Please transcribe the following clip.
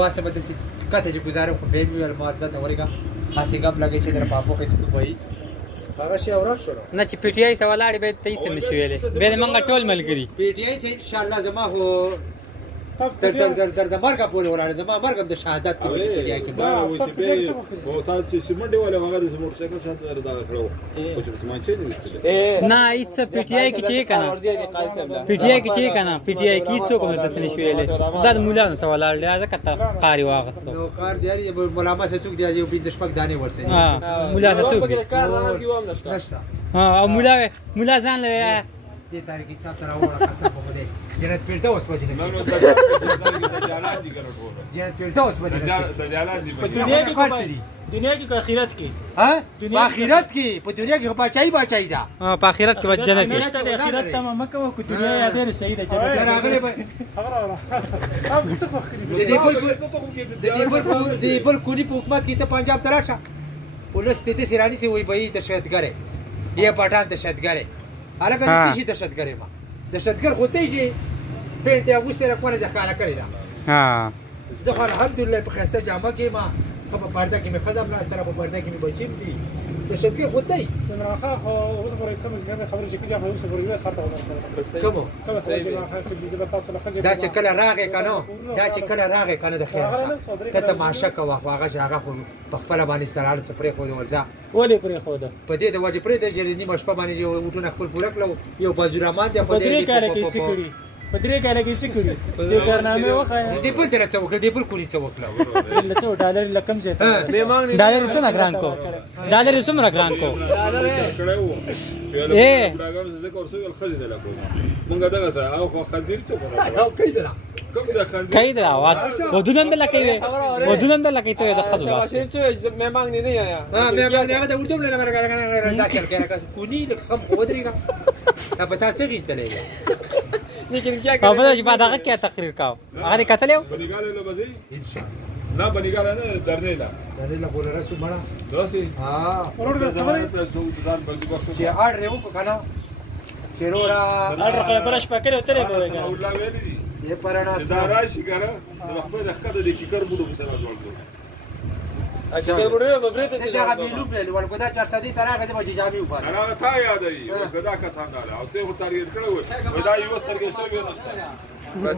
باسه به داسې کته چې ګزاره خو بیا مې ویل ما ځه ته ورېږه هسې ګپ لګی چې در پاپو کې سپک وایي هغه شی ورک شو نه چې پی ټی آی سره ولاړې بیا ته هېڅ هم نشي ویلی بیا د موږ ټول ملګري پی ټی آی سه انشاءالله زما خو در مرګه پورې ولاړه زما مرګ هم د شهادت کې پی ټی آی کې نه هېڅ پی ټی آی کې چې که نه پی ټی آی کې چې که نه پی ټی آی کې هېڅوک هم داسې نشي ویلی دا د مولانو سره ولاړ دی ځکه ته قار یې واخېستو نو قار دی یاري ملامه سه څوک دی یو پنځه شپږ دانې ورسوي ملا سه څوک دی نشته او ملا ځان له دې تاریخي صاحب سره وړه قسم په خدای جنت پیلته اوس په جنت جنت پیلته اوس په جنت په دنیا کې دنیا کې آخرت کې ها په آخرت کې په دنیا کې بچای ده په آخرت کې جنت کې آخرت ته مکه او کو دنیا یادې شهید جنت دې بل کونی په حکومت کې ته پنجاب ته راشه پولیس ته سیرانی سي وای به دهشتګر یې پټان دهشتګر الګا دې شي دهشتګر ما دهشتګر هوته شي پینټ یا وسره کوله ځکه کړی دا ها زه خو الحمدلله په خسته جامه کې ما په پرده کې مې خزم لاس طرف په پرده کې مې بچیم دي دهشتګر هوته ای راخه خو اوس غوړې کوم خبره چې کله اوس غوړې ساته کوم دا چې کله راغې کنه د خیر څخه ته تماشا کوه هغه هغه خو په خپل باندې ستراله څخه پرې خو د ورځه ولې پرې خو ده په دې د وجه پرې د جری نیمه شپه باندې یو وټونه خپل پوره کړو یو بازورامان دی په دې کال کې سکړي په دې کال کې سکړي دې کارنامه وخایې دې په دې څه وکړ دې پر کولی څه وکړه له څو ډالر لکم څه ډالر څه ګران کو ډالر څومره ګران کو اے مونږ دا او خو خندیر څه او کیدرا کای دا ودونند لکې ودونند لکې ته د خځو مې مانګ نه یا مې هغه د ورته بل نه راغله دا چل کې کونی لک سم خو درېګا دا پتا څه کیتلې لیکن کیا په بده چې بعد هغه کې تقریر کاو هغه کتلې بنګاله له بځي ان شاء الله نه بنګاله نه درنېلا بوله راسو مړه راسي ها ورور د سفر ته ځان بلګي وخت چې اړ ریو کو کنه چیرورا اړ خبرش پکې وتلې کوي الله ویلي دي یہ پرانا دا راشي ګره د خپل د خکړه د کیکر بوډو په سره جوړ کړو اچھا ته وړو په برته څه هغه بیلو بل ورګدا 400 طرحه د جامي وباس هغه تا یاد ای ورګدا کسان داله او ته خو تاریخ کړو ودا یو سترګې سره نه